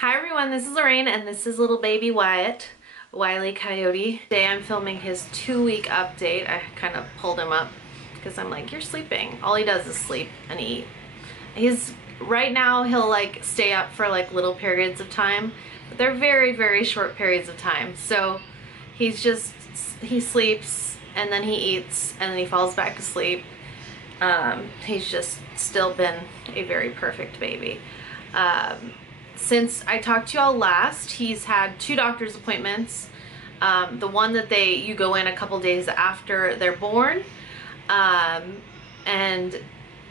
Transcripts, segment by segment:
Hi everyone, this is Lorraine and this is little baby Wyatt, Wile E. Coyote. Today I'm filming his 2-week update. I kind of pulled him up because I'm like, you're sleeping. All he does is sleep and eat. Right now he'll like stay up for like little periods of time, but they're very, very short periods of time. So he sleeps and then he eats and then he falls back asleep. He's just still been a very perfect baby. Since I talked to y'all last, he's had 2 doctor's appointments. The one that you go in a couple days after they're born. And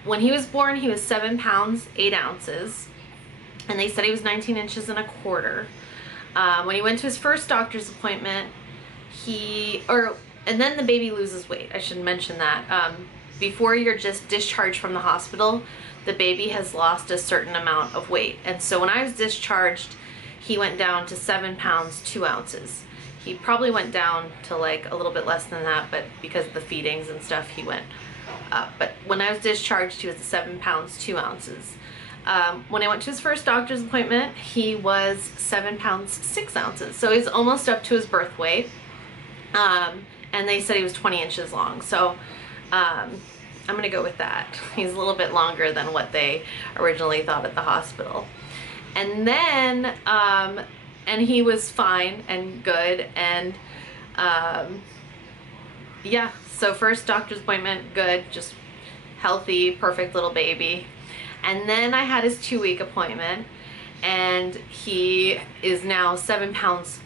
when he was born, he was 7 pounds, 8 ounces. And they said he was 19 inches and a quarter. When he went to his first doctor's appointment, and then the baby loses weight. I should mention that. Before you're just discharged from the hospital, the baby has lost a certain amount of weight. And so when I was discharged, he went down to 7 pounds, 2 ounces. He probably went down to like a little bit less than that, but because of the feedings and stuff, he went up. But when I was discharged, he was 7 pounds, 2 ounces. When I went to his first doctor's appointment, he was 7 pounds, 6 ounces. So he's almost up to his birth weight. And they said he was 20 inches long. So I'm gonna go with that. He's a little bit longer than what they originally thought at the hospital. And then, and he was fine and good, and yeah, so first doctor's appointment, good, just healthy, perfect little baby. And then I had his 2-week appointment, and he is now 7 pounds,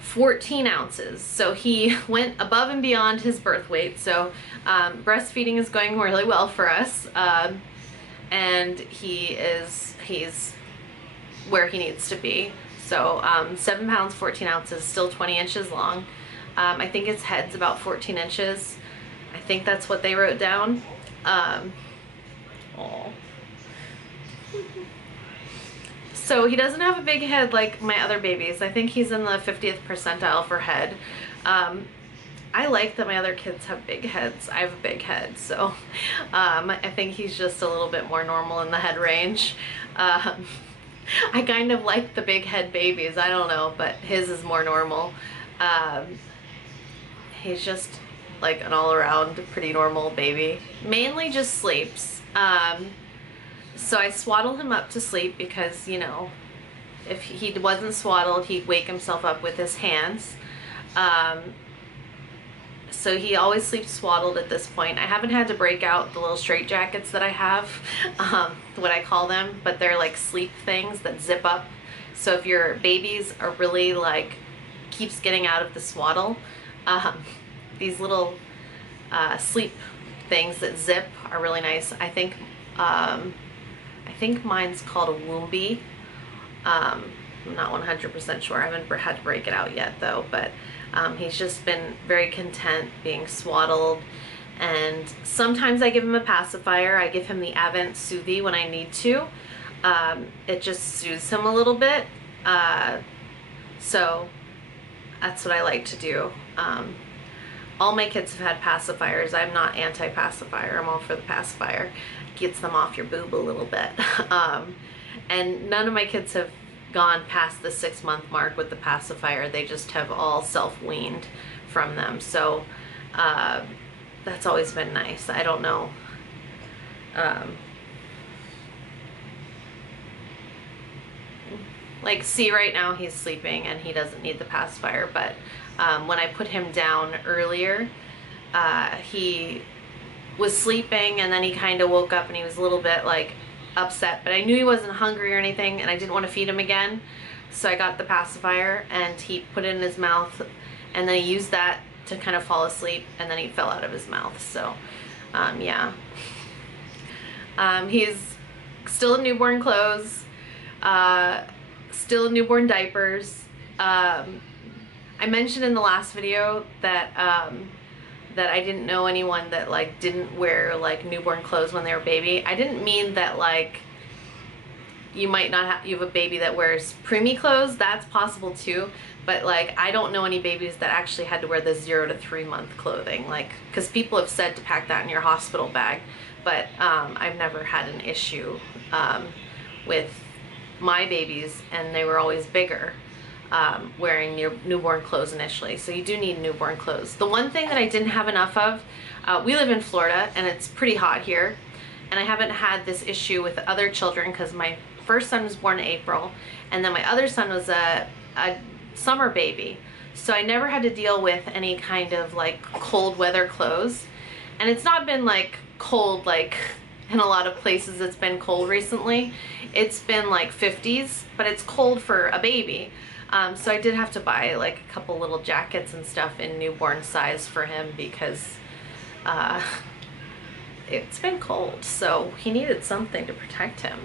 14 ounces. So he went above and beyond his birth weight. So breastfeeding is going really well for us. And he's where he needs to be. So 7 pounds, 14 ounces, still 20 inches long. I think his head's about 14 inches. I think that's what they wrote down. So he doesn't have a big head like my other babies. I think he's in the 50th percentile for head. I like that my other kids have big heads. I have a big head, so I think he's just a little bit more normal in the head range. I kind of like the big head babies. I don't know, but his is more normal. He's just like an all-around pretty normal baby. Mainly just sleeps. So I swaddle him up to sleep because, you know, if he wasn't swaddled, he'd wake himself up with his hands. So he always sleeps swaddled at this point. I haven't had to break out the little straight jackets that I have, what I call them, but they're like sleep things that zip up. So if your babies are really like, keeps getting out of the swaddle, these little sleep things that zip are really nice. I think mine's called a Woombi. I'm not 100% sure. I haven't had to break it out yet though, but he's just been very content being swaddled. And sometimes I give him a pacifier. I give him the Avent Soothie when I need to. It just soothes him a little bit. So that's what I like to do. All my kids have had pacifiers. I'm not anti-pacifier. I'm all for the pacifier. Gets them off your boob a little bit. And none of my kids have gone past the 6-month mark with the pacifier. They just have all self-weaned from them. So that's always been nice. I don't know. Like, see, right now he's sleeping and he doesn't need the pacifier, but when I put him down earlier, he was sleeping and then he kind of woke up and he was a little bit like upset, but I knew he wasn't hungry or anything and I didn't want to feed him again. So I got the pacifier and he put it in his mouth and then he used that to kind of fall asleep and then he fell out of his mouth. So yeah. He's still in newborn clothes, still in newborn diapers. I mentioned in the last video that that I didn't know anyone that like didn't wear like newborn clothes when they were a baby. I didn't mean that like you might not have, you have a baby that wears preemie clothes. That's possible too, but like I don't know any babies that actually had to wear the 0 to 3 month clothing, like, because people have said to pack that in your hospital bag, but I've never had an issue with my babies, and they were always bigger, wearing newborn clothes initially. So you do need newborn clothes. The one thing that I didn't have enough of, we live in Florida and it's pretty hot here, and I haven't had this issue with other children because my first son was born in April, and then my other son was a summer baby. So I never had to deal with any kind of like cold weather clothes. And it's not been like cold like in a lot of places it's been cold recently. It's been like 50s, but it's cold for a baby. So I did have to buy like a couple little jackets and stuff in newborn size for him because it's been cold. So he needed something to protect him.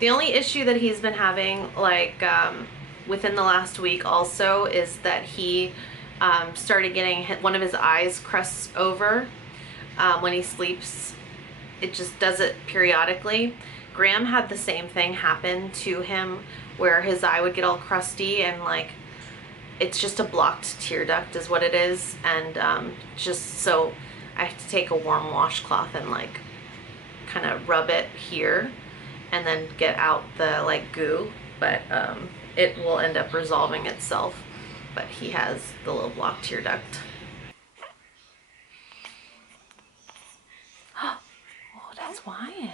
The only issue that he's been having like within the last week also is that he started getting one of his eyes crusts over when he sleeps. It just does it periodically. Graham had the same thing happen to him where his eye would get all crusty, and like it's just a blocked tear duct is what it is, and just so I have to take a warm washcloth and like kind of rub it here and then get out the like goo, but it will end up resolving itself. But he has the little blocked tear duct. Oh, that's Wyatt.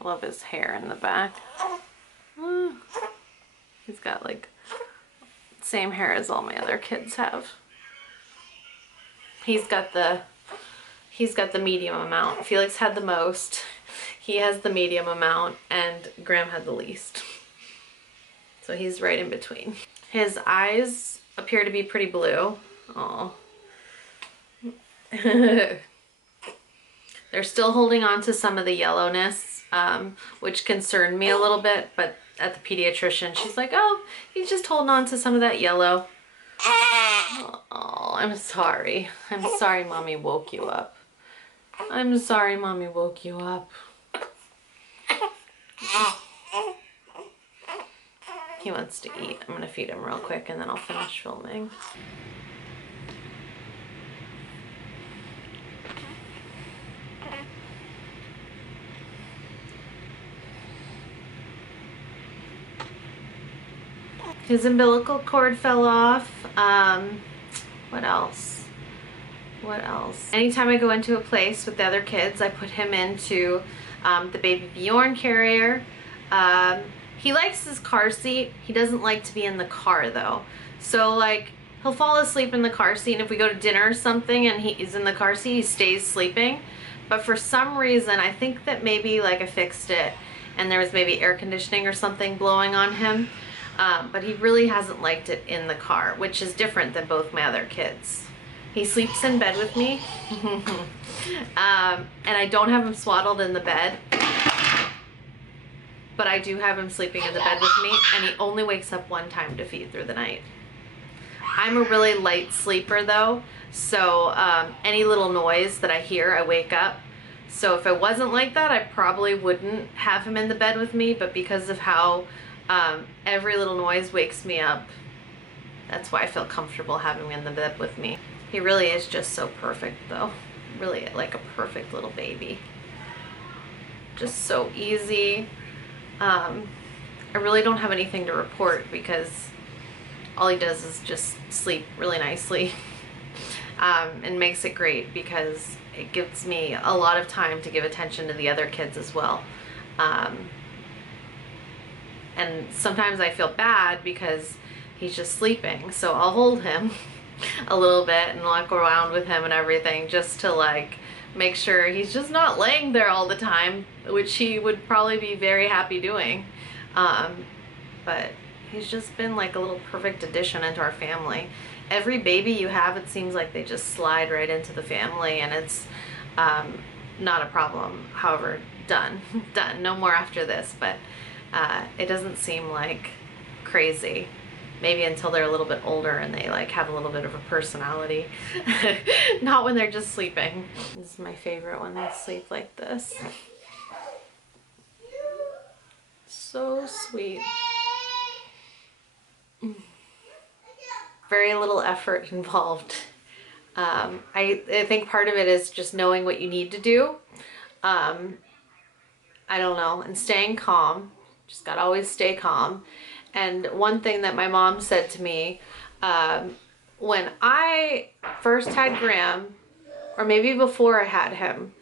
I love his hair in the back. He's got like same hair as all my other kids have. He's got the medium amount. Felix had the most. He has the medium amount, and Graham had the least. So he's right in between. His eyes appear to be pretty blue. Oh. They're still holding on to some of the yellowness, which concerned me a little bit, but at the pediatrician, she's like, oh, he's just holding on to some of that yellow. Oh, I'm sorry. I'm sorry Mommy woke you up. I'm sorry Mommy woke you up. He wants to eat. I'm gonna feed him real quick and then I'll finish filming. His umbilical cord fell off. What else? What else? Anytime I go into a place with the other kids, I put him into the baby Bjorn carrier. He likes his car seat. He doesn't like to be in the car though. So like he'll fall asleep in the car seat, and if we go to dinner or something and he's in the car seat, he stays sleeping. But for some reason, I think that maybe like I fixed it and there was maybe air conditioning or something blowing on him. But he really hasn't liked it in the car, which is different than both my other kids. He sleeps in bed with me, and I don't have him swaddled in the bed, but I do have him sleeping in the bed with me, and he only wakes up one time to feed through the night. I'm a really light sleeper though, so any little noise that I hear, I wake up. So if it wasn't like that, I probably wouldn't have him in the bed with me, but because of how every little noise wakes me up, that's why I feel comfortable having him in the bed with me. He really is just so perfect though. Really like a perfect little baby. Just so easy. I really don't have anything to report because all he does is just sleep really nicely. And makes it great because it gives me a lot of time to give attention to the other kids as well. And sometimes I feel bad because he's just sleeping, so I'll hold him a little bit and walk around with him and everything just to like make sure he's just not laying there all the time, which he would probably be very happy doing. But he's just been like a little perfect addition into our family. Every baby you have, it seems like they just slide right into the family, and it's not a problem. However, done, no more after this, but it doesn't seem like crazy. Maybe until they're a little bit older and they like have a little bit of a personality. Not when they're just sleeping. This is my favorite when they sleep like this. So sweet. Very little effort involved. I think part of it is just knowing what you need to do. I don't know, and staying calm. Just gotta always stay calm. And one thing that my mom said to me, when I first had Graham, or maybe before I had him,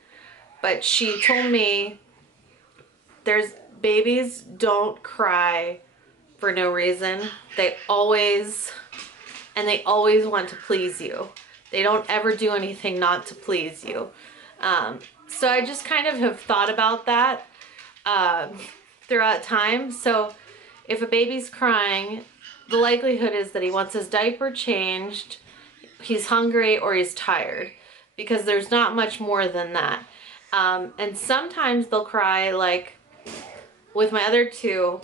but she told me babies don't cry for no reason. They always want to please you. They don't ever do anything not to please you. So I just kind of have thought about that throughout time. So if a baby's crying, the likelihood is that he wants his diaper changed, he's hungry, or he's tired, because there's not much more than that. And sometimes they'll cry, like with my other two.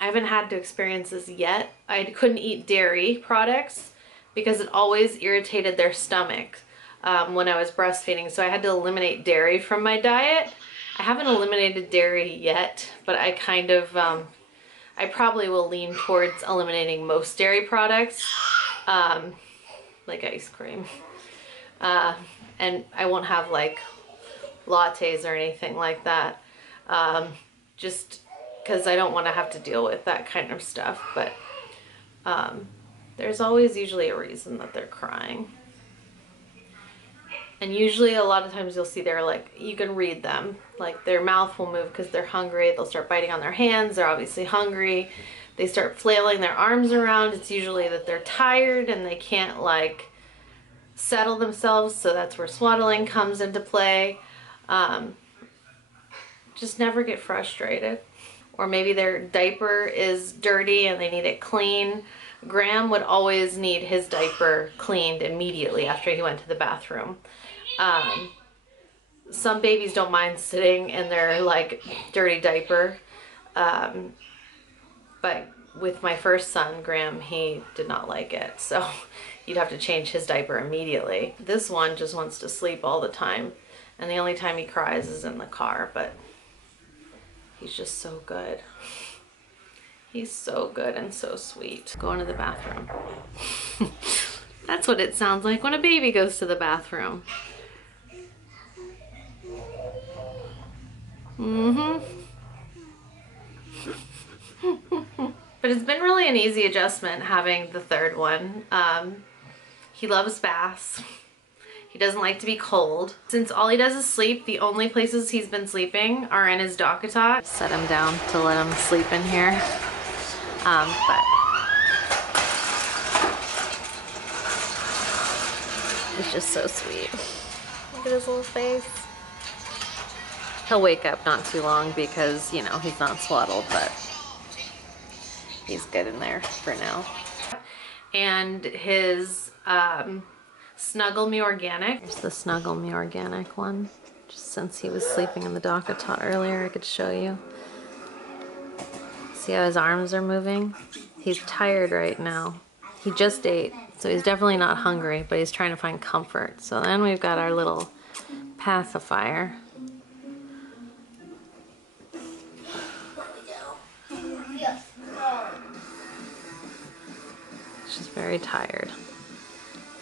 I haven't had to experience this yet. I couldn't eat dairy products because it always irritated their stomach when I was breastfeeding. So I had to eliminate dairy from my diet. I haven't eliminated dairy yet, but I kind of, I probably will lean towards eliminating most dairy products, like ice cream. And I won't have like lattes or anything like that. Just because I don't want to have to deal with that kind of stuff. But there's always usually a reason that they're crying. And usually a lot of times you'll see they're like, you can read them, like their mouth will move because they're hungry. They'll start biting on their hands. They're obviously hungry. They start flailing their arms around. It's usually that they're tired and they can't like settle themselves. So that's where swaddling comes into play. Just never get frustrated. Or maybe their diaper is dirty and they need it clean. Graham would always need his diaper cleaned immediately after he went to the bathroom. Some babies don't mind sitting in their like dirty diaper. But with my first son, Graham, he did not like it. So you'd have to change his diaper immediately. This one just wants to sleep all the time. And the only time he cries is in the car, but he's just so good. He's so good and so sweet. Going to the bathroom. That's what it sounds like when a baby goes to the bathroom. But it's been really an easy adjustment having the third one. He loves baths. He doesn't like to be cold. Since all he does is sleep, the only places he's been sleeping are in his dock-a-tot. Set him down to let him sleep in here. But he's just so sweet. Look at his little face. He'll wake up not too long because, you know, he's not swaddled, but he's good in there for now. And his Snuggle Me Organic. Here's the Snuggle Me Organic one. Just since he was sleeping in the dock-a-tot earlier, I could show you. See how his arms are moving? He's tired right now. He just ate, so he's definitely not hungry, but he's trying to find comfort. So then we've got our little pacifier. She's very tired.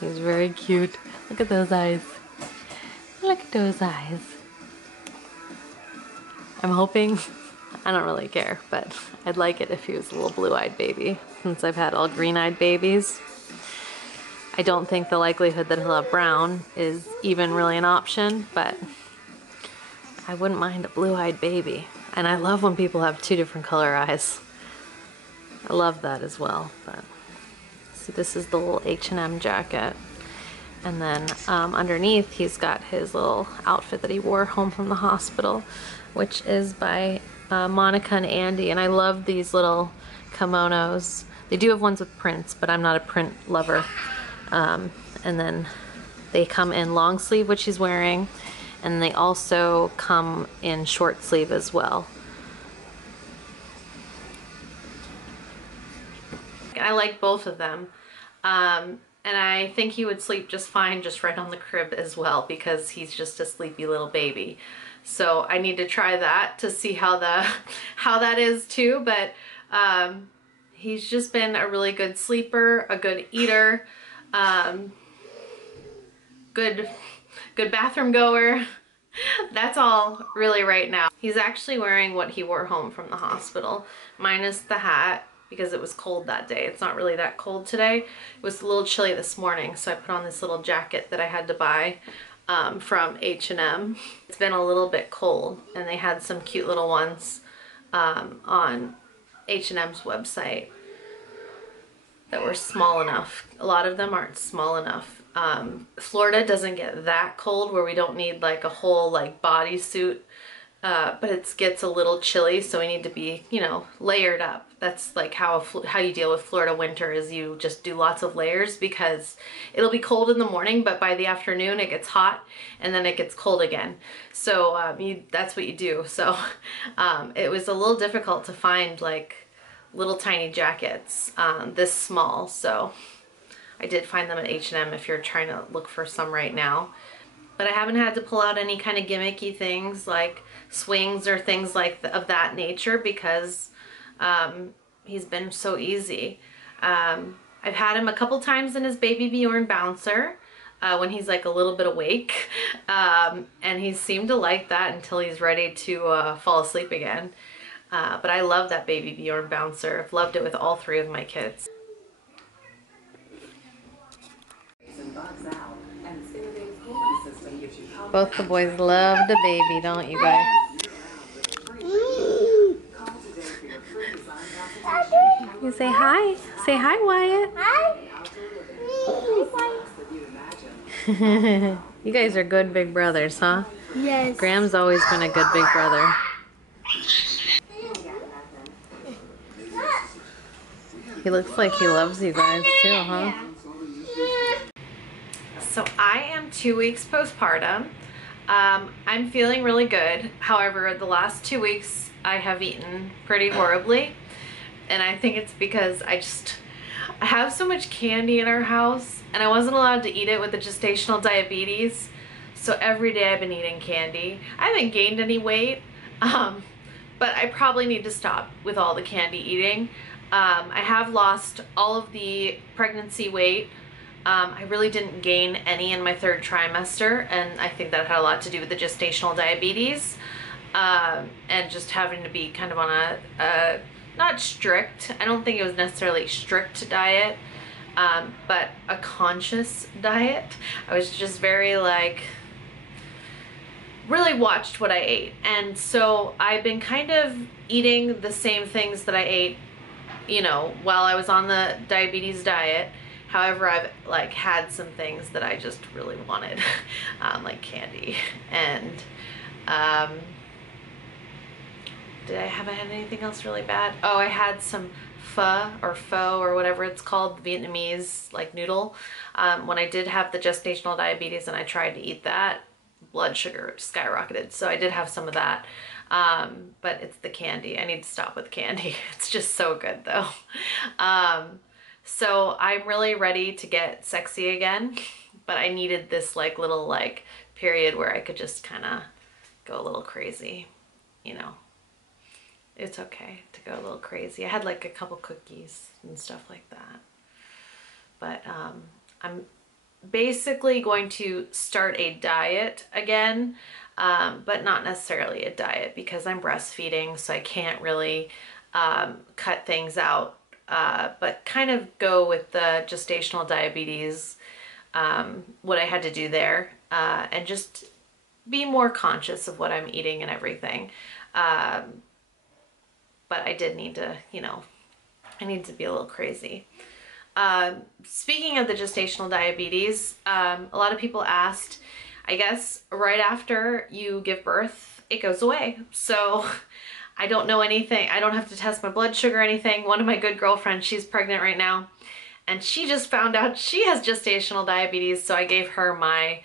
He's very cute. Look at those eyes. Look at those eyes. I'm hoping, I don't really care, but I'd like it if he was a little blue-eyed baby, since I've had all green-eyed babies. I don't think the likelihood that he'll have brown is even really an option, but I wouldn't mind a blue-eyed baby. And I love when people have two different color eyes. I love that as well. But see, this is the little H&M jacket. And then underneath, he's got his little outfit that he wore home from the hospital, which is by Monica and Andy. And I love these little kimonos. They do have ones with prints, but I'm not a print lover. And then they come in long sleeve, which he's wearing, and they also come in short sleeve as well. I like both of them. And I think he would sleep just fine just right on the crib as well, because he's just a sleepy little baby. So I need to try that to see how that is too. But he's just been a really good sleeper, a good eater, good bathroom goer. That's all really right now. He's actually wearing what he wore home from the hospital, minus the hat, because it was cold that day. It's not really that cold today. It was a little chilly this morning, so I put on this little jacket that I had to buy from H&M. It's been a little bit cold, and they had some cute little ones on H&M's website that were small enough. A lot of them aren't small enough. Florida doesn't get that cold where we don't need like a whole like bodysuit, but it gets a little chilly, so we need to be, you know, layered up. That's like how you deal with Florida winter, is you just do lots of layers, because it'll be cold in the morning, but by the afternoon it gets hot and then it gets cold again. So that's what you do. So it was a little difficult to find like little tiny jackets this small, so I did find them at H&M if you're trying to look for some right now. But I haven't had to pull out any kind of gimmicky things like swings or things like of that nature, because he's been so easy. I've had him a couple times in his Baby Bjorn bouncer when he's like a little bit awake, and he seemed to like that until he's ready to fall asleep again. But I love that Baby Bjorn bouncer. I've loved it with all three of my kids. Both the boys love the baby, don't you guys? You say hi. Say hi, Wyatt. Hi. You guys are good big brothers, huh? Yes. Graham's always been a good big brother. He looks like he loves you guys too, huh? So I am 2 weeks postpartum. I'm feeling really good. However, the last 2 weeks I have eaten pretty horribly. And I think it's because I have so much candy in our house, and I wasn't allowed to eat it with the gestational diabetes. So every day I've been eating candy. I haven't gained any weight, but I probably need to stop with all the candy eating. I have lost all of the pregnancy weight. I really didn't gain any in my third trimester, and I think that had a lot to do with the gestational diabetes, and just having to be kind of on a not strict, I don't think it was necessarily strict diet, but a conscious diet. I was just very like, really watched what I ate. And so I've been kind of eating the same things that I ate, you know, while I was on the diabetes diet. However, I've like had some things that I just really wanted, like candy. And did I haven't had anything else really bad? Oh, I had some pho or whatever it's called, Vietnamese like noodle. When I did have the gestational diabetes and I tried to eat that, blood sugar skyrocketed. So I did have some of that. But it's the candy. I need to stop with candy. It's just so good though. So I'm really ready to get sexy again, but I needed this like little like period where I could just kind of go a little crazy, you know. It's okay to go a little crazy. I had like a couple cookies and stuff like that. But I'm basically going to start a diet again, but not necessarily a diet because I'm breastfeeding, so I can't really cut things out, but kind of go with the gestational diabetes, what I had to do there, and just be more conscious of what I'm eating and everything. But I did need to, you know, I need to be a little crazy. Speaking of the gestational diabetes, a lot of people asked, I guess right after you give birth, it goes away. So I don't know anything. I don't have to test my blood sugar or anything. One of my good girlfriends, she's pregnant right now, and she just found out she has gestational diabetes. So I gave her my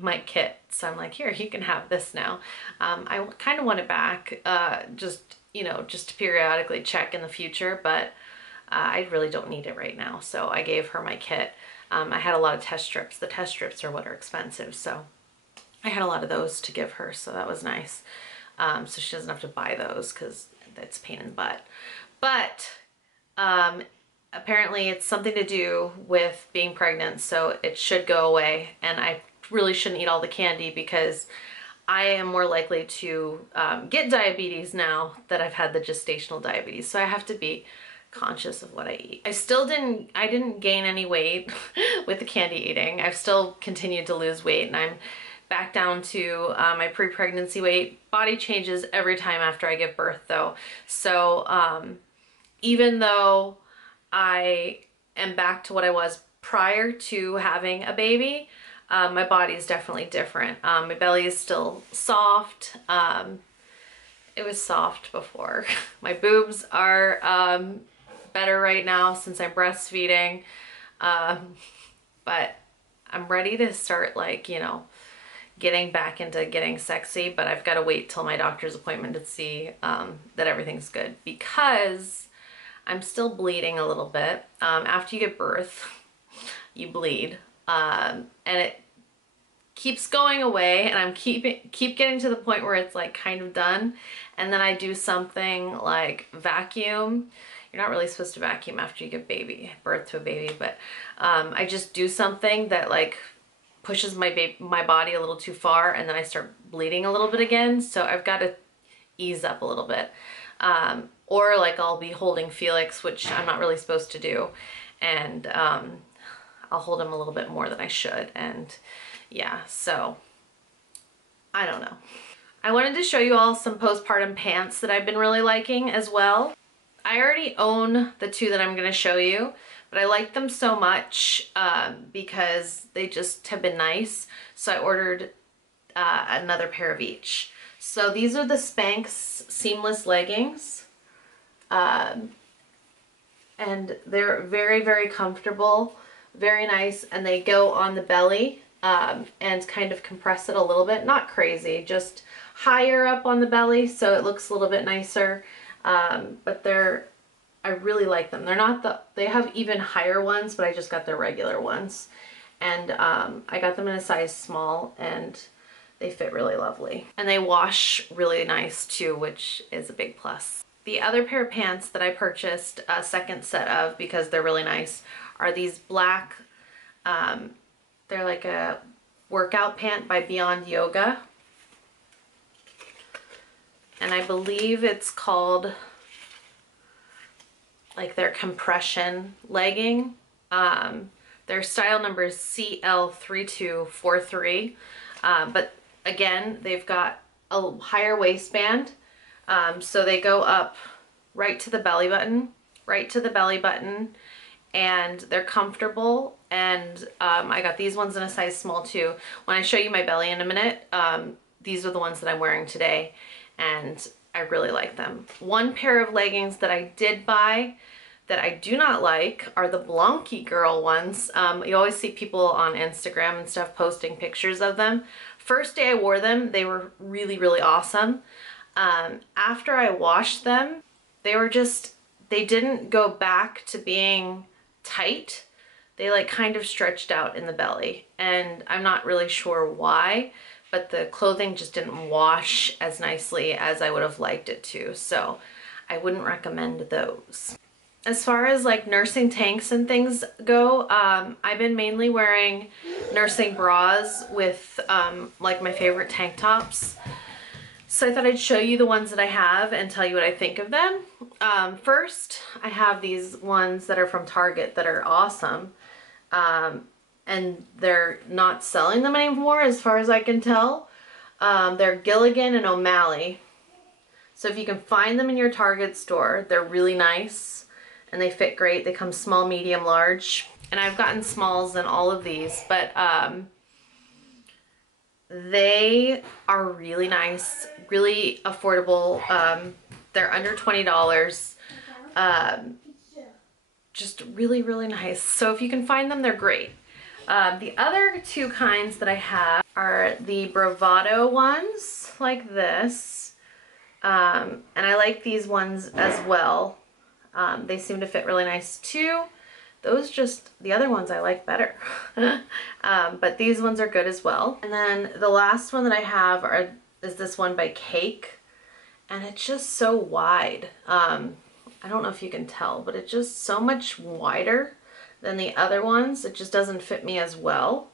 my kit. So I'm like, here, you can have this now. I kind of want it back, just, you know, just to periodically check in the future, but I really don't need it right now. So I gave her my kit. I had a lot of test strips. The test strips are what are expensive, so I had a lot of those to give her, so that was nice. So she doesn't have to buy those because that's a pain in the butt. But apparently it's something to do with being pregnant, so it should go away, and I really shouldn't eat all the candy because I am more likely to get diabetes now that I've had the gestational diabetes. So I have to be conscious of what I eat. I didn't gain any weight with the candy eating. I've still continued to lose weight, and I'm back down to my pre-pregnancy weight. Body changes every time after I give birth though. So even though I am back to what I was prior to having a baby, my body is definitely different. My belly is still soft. It was soft before. My boobs are better right now since I'm breastfeeding. But I'm ready to start, like, you know, getting back into getting sexy, but I've got to wait till my doctor's appointment to see that everything's good, because I'm still bleeding a little bit. After you give birth, you bleed, and it keeps going away, and I'm keep getting to the point where it's like kind of done, and then I do something like vacuum. You're not really supposed to vacuum after you give birth to a baby, but I just do something that like pushes my body a little too far, and then I start bleeding a little bit again. So I've got to ease up a little bit. Or like I'll be holding Felix, which I'm not really supposed to do, and I'll hold him a little bit more than I should. And yeah, so I don't know. I wanted to show you all some postpartum pants that I've been really liking as well. I already own the two that I'm going to show you, but I like them so much because they just have been nice. So I ordered another pair of each. So these are the Spanx seamless leggings. And they're very, very comfortable, very nice, and they go on the belly and kind of compress it a little bit. Not crazy, just higher up on the belly so it looks a little bit nicer. But I really like them. They're not they have even higher ones, but I just got their regular ones. And I got them in a size small, and they fit really lovely. And they wash really nice too, which is a big plus. The other pair of pants that I purchased a second set of because they're really nice are these black, they're like a workout pant by Beyond Yoga. And I believe it's called like their compression legging. Their style number is CL3243. But again, they've got a higher waistband. So they go up right to the belly button, and they're comfortable. And I got these ones in a size small too. When I show you my belly in a minute, these are the ones that I'm wearing today, and I really like them. One pair of leggings that I did buy that I do not like are the Blanky girl ones. You always see people on Instagram and stuff posting pictures of them. First day I wore them, they were really, really awesome. After I washed them, they didn't go back to being tight. They like kind of stretched out in the belly, and I'm not really sure why, but the clothing just didn't wash as nicely as I would have liked it to. So I wouldn't recommend those. As far as like nursing tanks and things go, I've been mainly wearing nursing bras with like my favorite tank tops. So I thought I'd show you the ones that I have and tell you what I think of them. First, I have these ones that are from Target that are awesome. And they're not selling them anymore as far as I can tell. They're Gilligan and O'Malley. So if you can find them in your Target store, they're really nice and they fit great. They come small, medium, large. And I've gotten smalls in all of these, but they are really nice, really affordable. They're under $20. Just really, really nice. So if you can find them, they're great. The other two kinds that I have are the Bravado ones, like this. And I like these ones as well. They seem to fit really nice too. The other ones I like better. But these ones are good as well. And then the last one that I have is this one by Cake. And it's just so wide. I don't know if you can tell, but it's just so much wider than the other ones. It just doesn't fit me as well.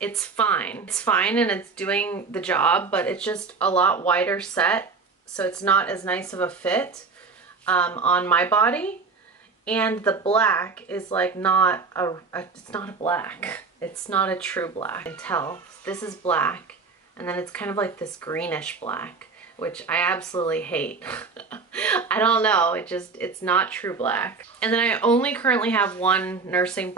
it's fine. It's fine and it's doing the job, but it's just a lot wider set, so it's not as nice of a fit on my body. And the black is like not it's not a black. It's not a true black. I can tell. This is black, and then it's kind of like this greenish black, which I absolutely hate. I don't know, it's not true black. And then I only currently have one nursing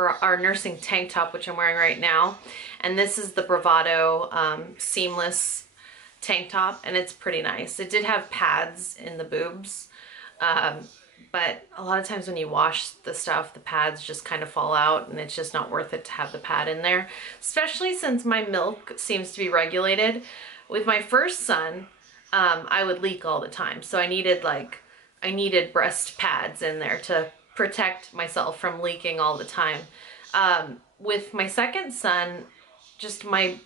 tank top, which I'm wearing right now. And this is the Bravado seamless tank top, and it's pretty nice. It did have pads in the boobs, but a lot of times when you wash the stuff, the pads just kind of fall out, and it's just not worth it to have the pad in there, especially since my milk seems to be regulated. With my first son, I would leak all the time, so I needed breast pads in there to protect myself from leaking all the time. With my second son, just my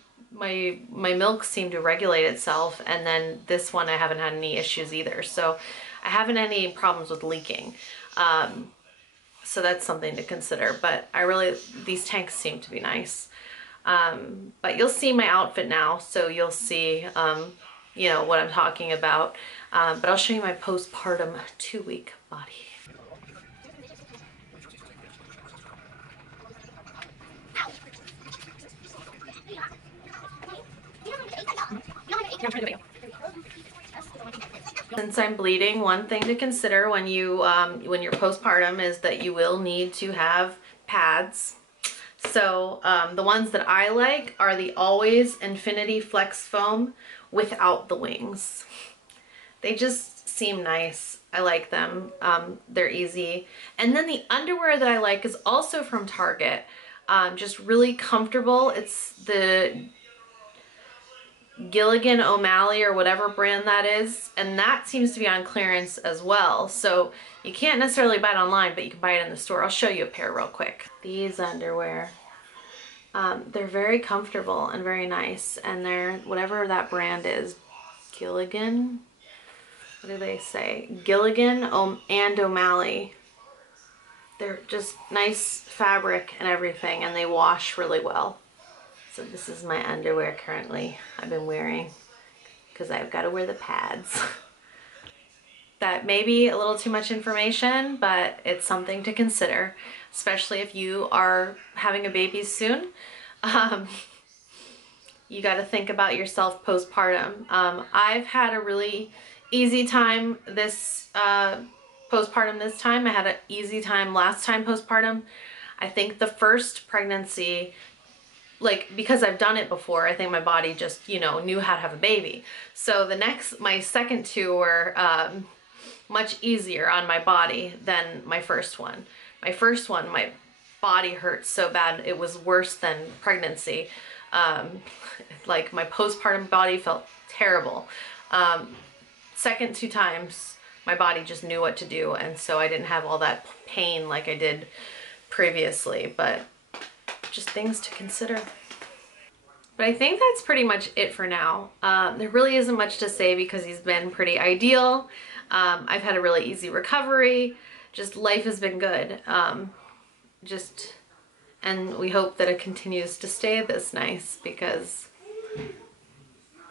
milk seemed to regulate itself, and then this one I haven't had any issues either, so I haven't had any problems with leaking. So that's something to consider, but these tanks seem to be nice. But you'll see my outfit now, so you'll see you know what I'm talking about, but I'll show you my postpartum 2-week body. Since I'm bleeding, one thing to consider when you're postpartum is that you will need to have pads. So the ones that I like are the Always Infinity Flex Foam without the wings. They just seem nice. I like them. They're easy. And then the underwear that I like is also from Target. Just really comfortable. It's the Gilligan O'Malley or whatever brand that is, and that seems to be on clearance as well. So you can't necessarily buy it online, but you can buy it in the store. I'll show you a pair real quick. These underwear, they're very comfortable and very nice, and they're whatever that brand is, Gilligan, what do they say? Gilligan and O'Malley. They're just nice fabric and everything, and they wash really well. So this is my underwear currently I've been wearing because I've got to wear the pads. That may be a little too much information, but it's something to consider, especially if you are having a baby soon. You got to think about yourself postpartum. I've had a really easy time this postpartum this time. I had an easy time last time postpartum. I think the first pregnancy, because I've done it before, I think my body just, knew how to have a baby. So my second two were much easier on my body than my first one. My first one, my body hurt so bad, it was worse than pregnancy. My postpartum body felt terrible. Second 2 times, my body just knew what to do, and so I didn't have all that pain like I did previously, but just things to consider. But I think that's pretty much it for now. There really isn't much to say because he's been pretty ideal. I've had a really easy recovery. Just life has been good. And we hope that it continues to stay this nice because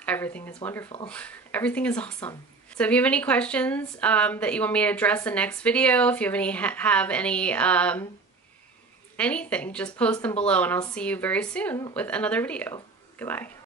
everything is wonderful. Everything is awesome. So if you have any questions that you want me to address in the next video, if you have any anything, just post them below, and I'll see you very soon with another video. Goodbye.